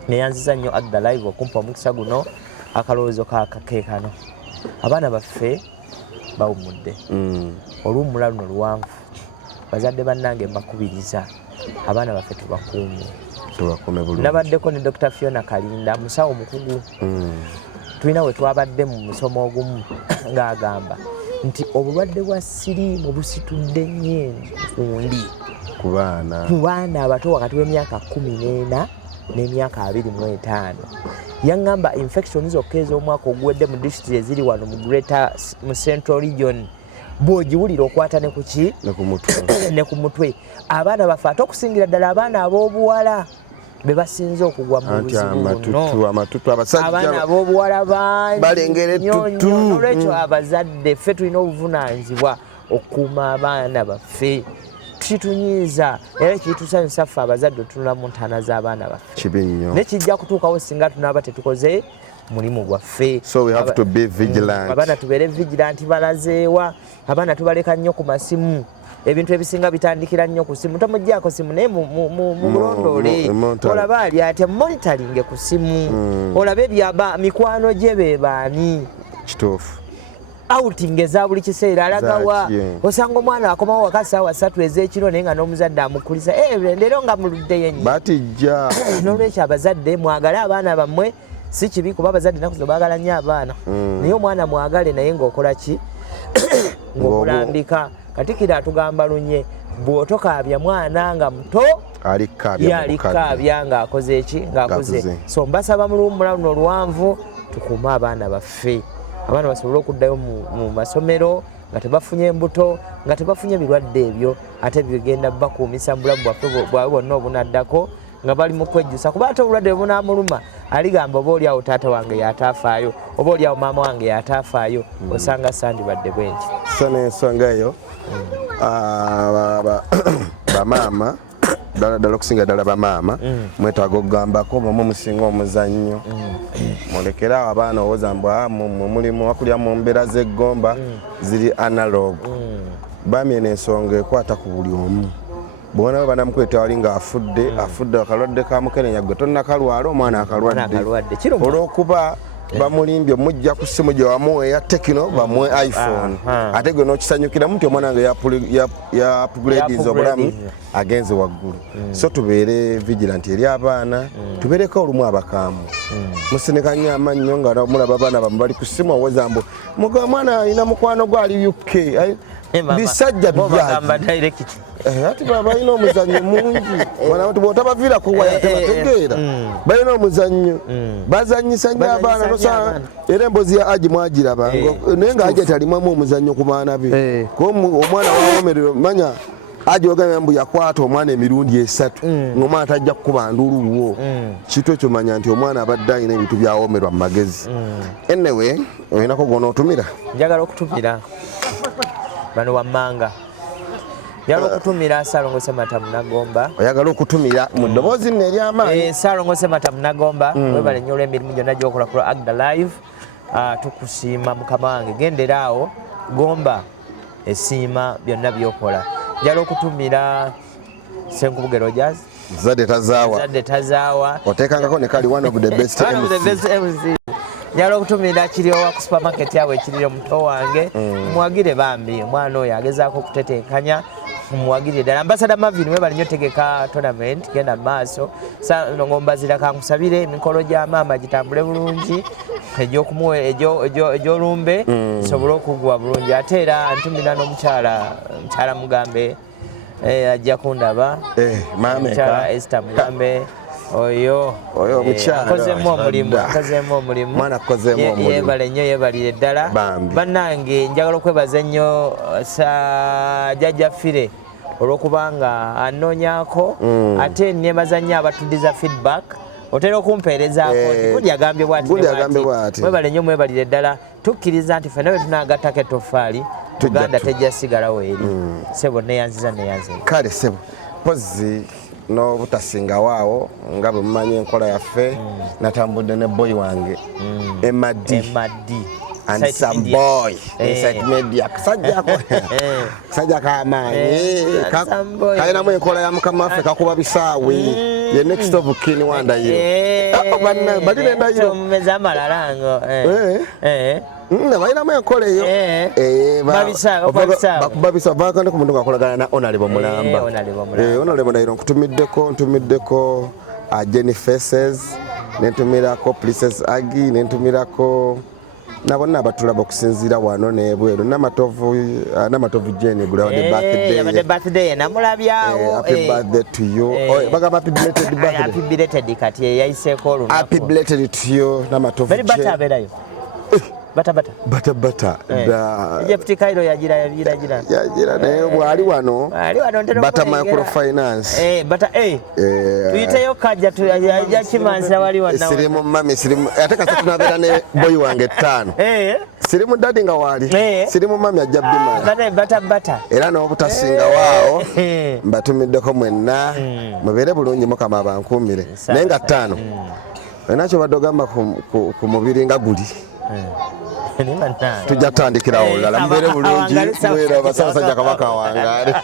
neyanziza nnyo Agda Live okumpa omukisa guno akalowoozo kakekano abaana baffe bawummudde oluwummula luno luwanvu bazadde bannange mbakubiriza abaana baffe tubakuume nabaddeko ne Dr. Fiona Kalinda musawo mukugu tulina we twabadde mu musomo ogumu ng'agamba nti obulwadde bwa siriimu busitudde nnyo enfundi ku baana abato wakati w'emyaka 14 n'emyaka 25 yangamba infection zokka ez'omwaka oguwedde mu district eziri wano mu Central Region bw'ogiwulira okwata ne ku ki ne ku mutwe abaana baffe ate okusingira ddala abaana ab'obuwala be basinze okugwa mu buzibu amatutu abasajja abaana b'obuwala balengera ettutu nolwekyo abazadde ffe tulina obuvunaanyizibwa okukuuma abaana baffe kitunyiiza era kitusanyusa ffe abazadde otunula mu ntaana z'abaana baffe kibi nnyo nekijja kutuukawo singa tunaaba tetukoze mulimu gwaffe so we have to be vigilant abaana tubeere vigilant balazeewa abaana tubaleka nnyo ku masimu ebintu ebisinga bitandikira nnyo ku simu tomuggyako simu naye mulondoole olaba ali ati monitoring ku simu olabe mikwano gye be baani kituufu outing eza buli kiseera alagawa osanga omwana akomawo waka ssaawa 3 ez'ekiro naye nga n'omuzadde amukulisa leero nga muluddeyo ennyo batijja n'olwekyo abazadde mwagale abaana bammwe si kibi kuba abazadde naku zo baagala nnyo abaana naye omwana mwagale naye ng'okola ki ng'omulambika Katikkiro atugamba lunye bw'otokaabya mwana nga muto alikaabya ng'akoze eki ng'akuze so mbasaba mu luwummula luno oluwanvu tukuume abaana baffe abaana basobole okuddayo mu masomero nga tebafunye embuto nga tebafunye ebirwadde ebyo ate bigenda bakuumisa mu bulamu bwabwe bwonna obunaddako nga bali mu kwejjusa kuba ate obulwadde bwebunaamuluma aligamba oba oliawo taata wange yataafaayo oba oliawo maama wange yataafaayo osanga sandibadde bwe nti so n'ensonga eyo bamaama ddala okusinga ddala bamaama mwetaaga okugambako bwemwe musinga omuzannyo mulekere awo abaana owooza mbwa mulimu wakulya mu mbeera z'eggomba ziri analog bamye n'ensonga ekwata ku buli omu bwona banamukweta wali ng'afudde akalwadde ka mukenenya gwe tonnakalwala omwana akalwadde olw'okuba bamulimbye mujja ku ssimu gye wamuwa eya Tekino bamuwe iPhone ate gwe n'okisanyukiramu nti omwana nga ya upgrades obulamu agenze waggulu so tubeere vigilant eri abaana tubeereko olumu abakaamu musinikanye amannyo nga mulaba abaana bamu bali ku ssimu oweza mbu muga mwana alina mukwano gwali UK bisajja bijjaji ati balina omuzannyo mungi bw'otabaviira kuwaya tebategeera balina omuzannyo bazannyisa nnyo abaana nosa era emboozi ya Aji mwagiraba naye nga Aji talimamu omuzannyo ku baana be omwana wawomerero manya Aji ogambye mbu yakwata omwana emirundi 3 ng'omwana tajja kukuba nduluwo kitu ekyo manya nti omwana abadde alina ebintu byawomerwa mu magezi anyway olinako gwona otumira njagala okutumira bano wammanga njagala okutumira Saalongo Matamu Nagomba oyagala okutumira mu ddoboozi nno ery'amaanyi Saalongo Matamu Nagomba webale nnyo olw'emirimu gyonna gy'okola ku Agda Live tukusiima mukama wange gendera awo gomba esiima byonna by'okola njagala okutumira Senkubuge Rogers zadde tazaawa oteekangako ne kali one of the best MC njagala okutumira kiryowa ku supermarket yawe ekirire muto wange muwagire bambi omwana oyo agezaako okuteteekanya muwagire ddala ambasada Marvin webali nnyo tegeka tournament genda mu maaso ngombazira kankusabire emikolo gya maama gitambule bulungi egy'olumbe sobole okugwa bulungi ate era ntumira n'omukyala mugambe ajja kundaba mukyala Esther Mugambe oyo akozemu omulimu yebale nnyo yebalire ddala bannange njagala okwebaza ennyo Jjajja Fire olw'okubanga anoonyako ate nebaza nnyo abatuddiza feedback otera okumpeerezaako gundi agambye bwati mwebale nnyo mwebalire ddala tukkiriza nti ffenna bwe tunaagattako etoffaali Uganda tejja sigalawo eri sebo neyanziza kale sebo pozi n'obutasingawo awo nga bwe mumanyi enkola yaffe natambudde ne boy wange Emadi and some boy Insight Media kasajja kamaanyi kalinamu enkola ya mukama waffe kakuba bisaawe ye next of kin Wandayiro bali nendayiro balinamu enkola eyo bakuba bisaawe bakande ku muntu ngakolagana na Honorable Mulamba Honorable Ndayiro ntumiddeko Jenny Faces nentumirako Princess Agi nentumirako nabona abatulaba okusinziira wano n'ebweru namatovu Jane gulawadde birthday namulabyawo happy birthday to you bagamba happy belated kati yayiseeko olunaku happy belated to you namatovu very birthday aberayo bata Egypt Cairo yagira naye bwali wano bata microfinance tuyiteyo kajja tuyajja kimanzira wali wano sirimu mami sirimu ate kasa tunabeera ne boy wange 5 sirimu dadi nga wali sirimu mami ajja bima bata era n'obutasinga waawo mbatumiddeko mwenna mubeere bulungi mukama abankuumire naye nga 5 enakyo badde ogamba ku mubiri nga guli tujja tutandikirawo olulala mubeere bulungi mwera abasabasajja kabaka wangaale